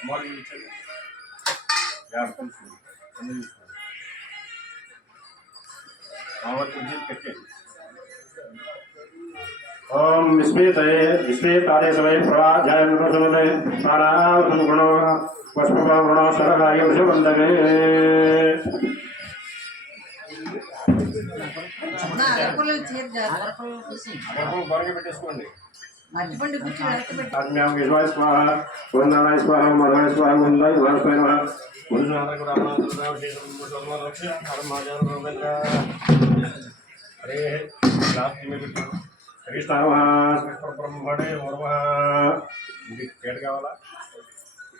అమ్మవారు చూపించండి యాభై కలిసి అన్ని చూసుకోండి అమ్మవారి కొంచెం పెట్టండి ఓం విస్మితయే విస్మితారే సవై ప్రవాధ్యాయ విమర్శనలే ప్రాణావృతం గుణో పుష్పం గుణో సరగాయ వృషవందగే అరకులు చేద్దాం అక్కడ బాగా పెట్టేసుకోండి మర్చిపోండి కూర్చో వెనక్కి పెట్టి ఆజ్ఞాం విశ్వాయ స్వాహ వందనాయ స్వాహ మధురాయ స్వాహ వందాయ వాసుపై నమ ముందు కూడా హరే కృష్ణ బ్రహ్మణే వర్మ ఇది పేరు కావాలా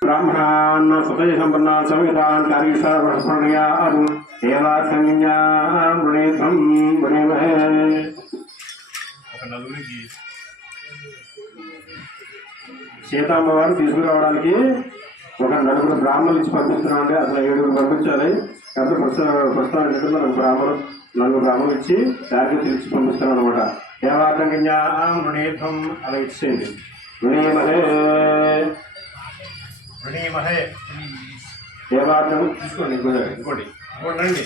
బ్రాహ్మణాన్ సుతయ సంపన్న సంహితాన్ కార్యశాస్త్రయా అరు దేవాసంజ్ఞాం వృణేతం వృణేమహే ఒక నలుగురికి సీతామ్మవారు తీసుకురావడానికి ఒక నలుగురు బ్రాహ్మణులు ఇచ్చి పంపిస్తున్నాం అంటే అసలు ఏడుగురు పంపించాలి. కాబట్టి ప్రస్తుతం ప్రస్తుతానికి మనం బ్రాహ్మణులు నలుగురు బ్రాహ్మణులు ఇచ్చి దారికి తెలిసి పంపిస్తున్నాం అనమాట వృణీతం అలా ఇచ్చేయండి. తీసుకోండి ఇంకోటి ఇంకోటి. ఇంకోటి రండి.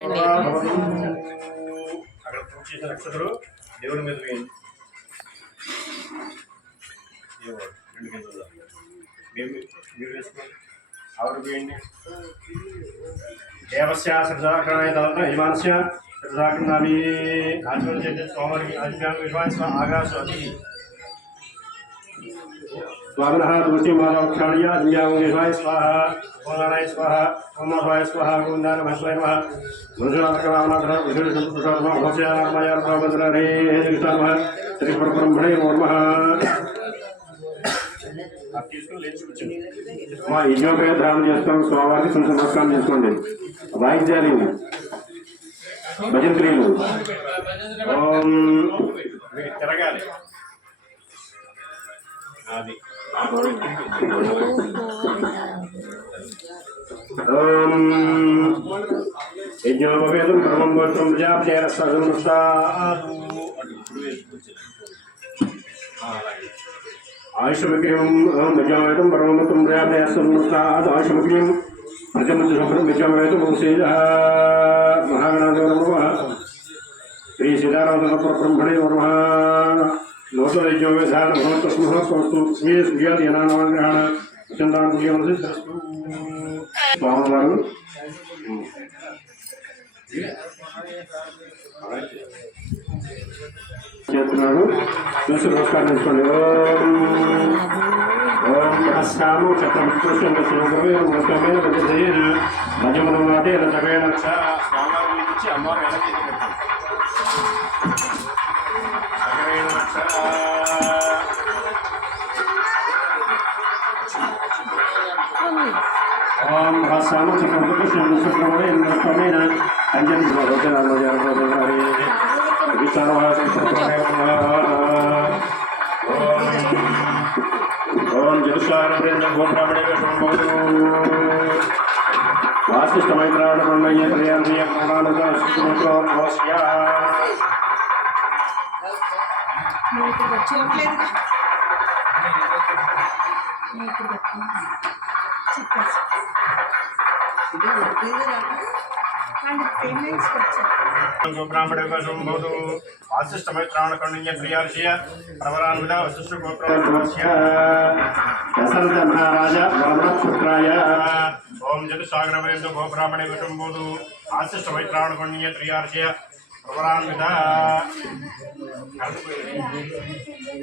అక్కడ పూజ చేసిన నక్షత్రం దేవుడి మీద రెండు గింజలు మీరు మీరు వేసుకోండి. ఆవిడ వేయండి. దేవస్య సృజాకరణాయ తలత హిమానస్య సృజాకరణాన్ని ఆచరణ చేసే స్వామికి ఆజ్ఞాన విశ్వాస ఆకాశ అతి स्वामिनः तुलसीमालाक्षाणीय अन्याङ्गेशाय स्वाहा ओनाराय स्वाहा ओमाभाय स्वाहा गोविन्दानभस्वाय नमः गुरुजनाथकरामनाथः विष्णुसन्तुषात्मा भवस्यानात्माय रामभद्ररे कृष्णामः श्रीपरब्रह्मणे नमः మా యజ్ఞోపే ధ్యానం చేస్తాం స్వామివారికి కొంచెం నమస్కారం చేసుకోండి వాయిద్యాలు ఇవి. భజంత్రీలు ఓం వీటి తిరగాలి అది ఓం యజ్ఞోపవేదం పరమం గోత్రం ప్రజాపతేర సగమస్తాదు ఆయుషమగ్రియం ఓం యజ్ఞోపవేదం పరమం గోత్రం ప్రజాపతేర సగమస్తాదు ఆయుషమగ్రియం ప్రజమంత్రి సంపదం యజ్ఞోపవేదం వంశేజ మహాగణాదేవ శ్రీ సీతారామ బ్రహ్మణే వర్మ లోకయజ్ఞోపధారణ భగవతస్మహస్తు స్వీయ స్వీయాది యనానగ్రహణ చంద్రాను స్వామివారు చేస్తున్నాడు చూసి నమస్కారం చేసుకోండి ఓం ఓం సహస్రాము చక్రపుష్పం శివగమే మృతమే రజదేన భజమనం నాటే రజవేణ స్వామివారి మీద ఇచ్చి అమ్మవారు వెనక్కి పెట్టండి రజవేణ ఓం భాసాము చక్రపుష్పం శుక్రమే మృతమేన అంజన్ భోజనామజారి ఓం జరుసారేంద్ర గోబ్రాహ్మణే వాసిష్టమైత్రాణ బ్రహ్మయ్య ప్రియాంద్రియ ప్రణాళిక శుక్రముఖో నమస్య నువ్వు ఇక్కడ వచ్చినట్లేదుగా నువ్వు ఇక్కడ చెప్పేసి ఇది ఒకేది రాక కానీ పేమెంట్స్కి వచ్చాను గోబ్రాహ్మణే సంభవతు వశిష్ఠ దశరథ మహారాజ బ్రహ్మపుత్రాయ ఓం గోబ్రాహ్మణే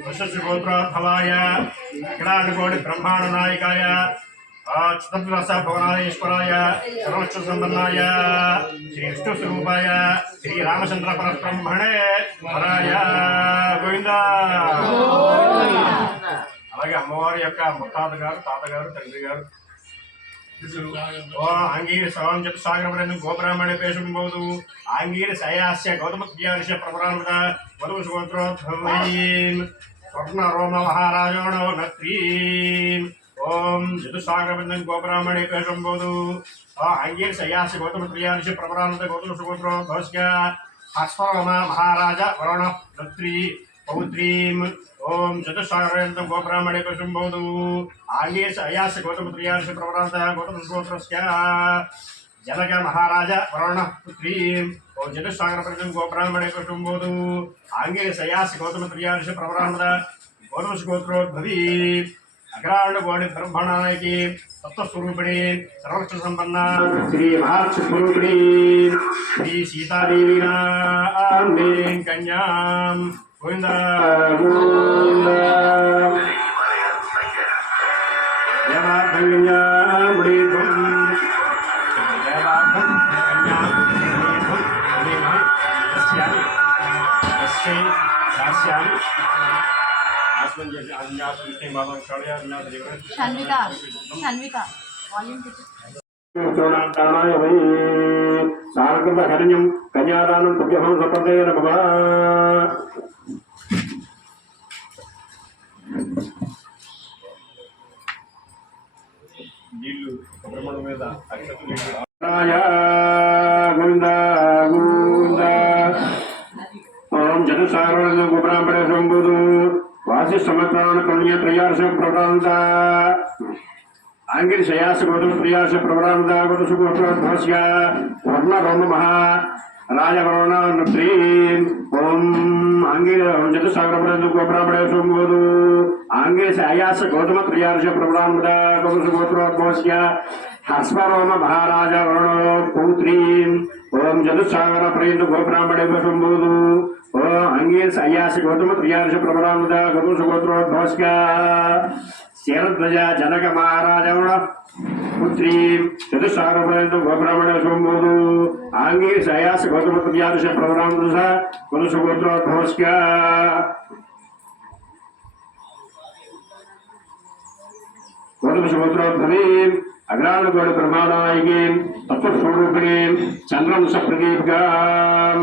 వశిష్ఠ గోత్రోద్భవాయ అఖిలాండకోటి బ్రహ్మాండ నాయకాయ చిత్రరస భువనాయేశ్వరాయ సర్వక్ష సంపన్నాయ శ్రీ విష్ణు స్వరూపాయ శ్రీ రామచంద్ర పరబ్రహ్మణే హరాయ గోవింద అలాగే అమ్మవారి యొక్క ముత్తాత గారు తాతగారు తండ్రి గారు ఓ అంగీర సవం చతు సాగరవరేంద్ర గోబ్రాహ్మణే పేషంబోదు ఆంగీర సయాస్య గౌతమ ప్రియార్ష ప్రవరామృత వధు సుగోత్రోద్భవీం స్వర్ణ రోమ మహారాజోణో నత్రీం ఓం చతుసాగరవరేంద్ర గోబ్రాహ్మణే పేషంబోదు ఓ అంగీర సయాస్య గౌతమ ప్రియార్ష ప్రవరామృత గౌతమ సుగోత్రోద్భవస్య హస్వరోమ మహారాజ వరుణ ओम चतुस्सागरेन्द्र गोब्राह्मणे पशुम्भवतु आल्ये स अयास्य प्रवरात प्रवरातः गौतमस्गोत्रस्य जनक महाराज वरुण पुत्री ओम चतुस्सागरपर्यन्तं गोब्राह्मणे पशुम्भवतु आङ्गे स अयास्य गौतमप्रियास्य प्रवरामद गौतमस्गोत्रोद्भवी अग्राणगोणिब्रह्मणा इति तत्त्वस्वरूपिणी सर्वक्षसम्पन्ना श्रीमहाक्षस्वरूपिणी श्रीसीतादेवीना कन्या गोविंदा गोविंदा देवाभ्यन्या मुडीधुम देवाभ्यन्या मुडीधुम मुडीधुम दस्यामि दस्ये दास्यामि आसमन जैसे अन्या सुनते बाबा कड़े अन्या देवर शन्विका शन्विका वॉल्यूम कितना మాతం క్షణయ అన్యాస షన్విక షన్విక వాల్యూమ్ పెట్టు చూడాంతానాయ వై సారకృత హరణ్యం కన్యాదానం తుభ్యహం సపదే నమః బ్రహ్మణ మీద గోవింద గోవింద. ఓం జనసారణ గోబ్రాహ్మణ శంభుదు వాసి కన్య త్రయార్ష ప్రవరాంత ఆంగిరి శయాస గోధుమ ప్రియాస ప్రవరాంత గోధుసు గోత్రోద్భవస్య వర్ణ రోమ మహా రాజవరణ నృత్రీం ఓం ఆంగిర జతుసాగరపడందు గోబ్రాహ్మణ శంభుదు ఆంగిరి శయాస ఓం జతుసాగర ప్రేందు గోబ్రాహ్మణే శంభుదు ఓ అంగే సయ్యాసి గౌతమ త్రియార్ష ప్రబలాముద గౌతమ సుగోత్రోద్భవస్య. శరధ్వజ జనక మహారాజవుడ పుత్రీ పుత్రీం చతుసాగర గోబ్రాహ్మణే శంభుదు ఆంగీర్ గౌతమ త్రియార్ష ప్రబలాముద గౌతమ సుగోత్రోద్భవస్య. గౌతమ సుగోత్రోద్భవీం అగ్రాణగోడ ప్రమాదాయికీం తత్వస్వరూపిణీం చంద్రంశ ప్రదీప్గాం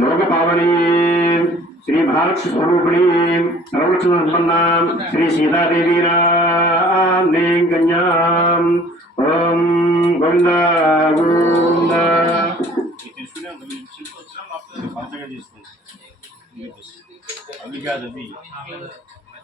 లోకపావనీం శ్రీ మహాలక్ష్మి స్వరూపిణీం సర్వక్ష సంపన్నాం శ్రీ సీతాదేవీరాం కన్యాం ఓం గోవింద గోవింద తీసుకుని అందులో చిప్పు వచ్చినా మొత్తం పంచగా చేసుకోండి అవి కాదు అవి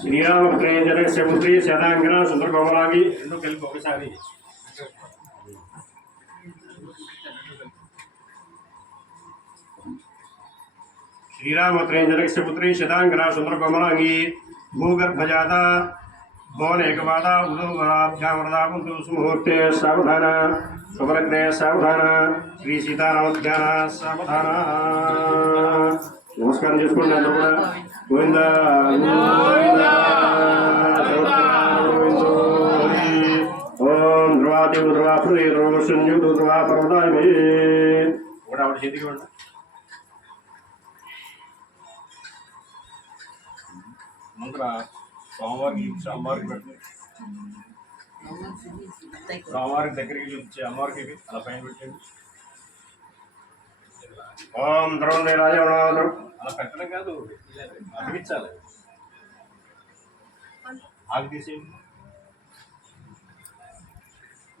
శ్రీరామపుత్రే జనస్య పుత్రి శతాంగన సుందరగోమరాగి రెండు కలిపి ఒకసారి శ్రీరామపుత్రే జనస్య పుత్రి శతాంగన సుందరగోమరాంగి భూగర్భజాత భువనేకవాద ఉదోభ్యామృదాకుంతు సుముహూర్తే సావధాన శుభలగ్నే సావధాన శ్రీ సీతారామధ్యాన సావధాన నమస్కారం చేసుకోండి అందరూ కూడా గోవింద గోవింద ఓం ధ్రువాదేవు ధ్రువా పృథ్వీ ధ్రువ సంయుడు ధ్రువా పర్వతాయ కూడా ఆవిడ చేతికి ఇవ్వండి మంత్ర స్వామివారికి చూపించి అమ్మవారికి పెట్టండి స్వామివారికి దగ్గరికి చూపించి అమ్మవారికి అలా పైన పెట్టండి ఓం ధ్రువం రాజవణాథం అలా పెట్టడం కాదు. అడిగించాలి ఆగి తీసేయండి.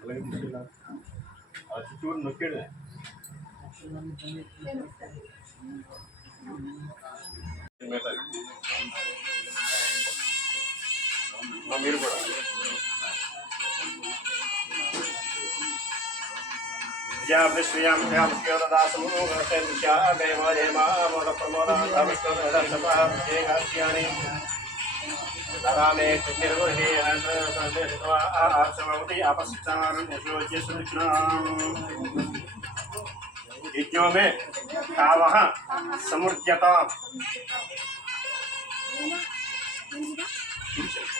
అలాగే తీసేయాలి అలా చుట్టూ నొక్కేడు మిగతా మీరు కూడా या विश्वयां यां स्योददासमो गणतेन्द्या देवा देवा मोदप्रमोदा धविष्णुदशपास्येगास्यानि रामे निर्वहे अनन्तरसन्देशत्वा आर्चमवति अपश्चारण्यशोच्यसुनिष्णाम् यज्ञों में कावः समुर्जताम् गोविंदा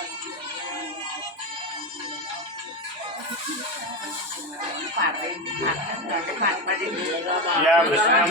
या विश्राम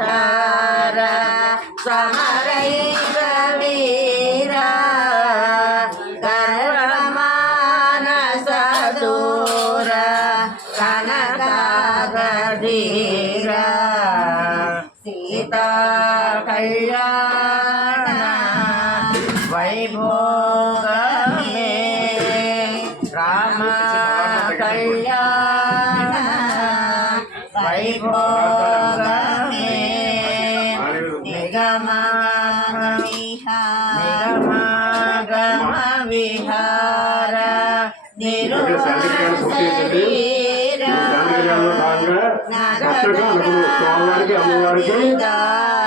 సర్వలోకాధార సమరైక వీరా గర్వమానస దూర కనకాగధీరా సీతా కళ్యాణ వైభోగమే రామ కళ్యాణ కష్టగా అనుకున్న స్వామివారికి అమ్మవారికి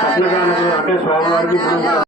అనుకున్న అంటే స్వామివారికి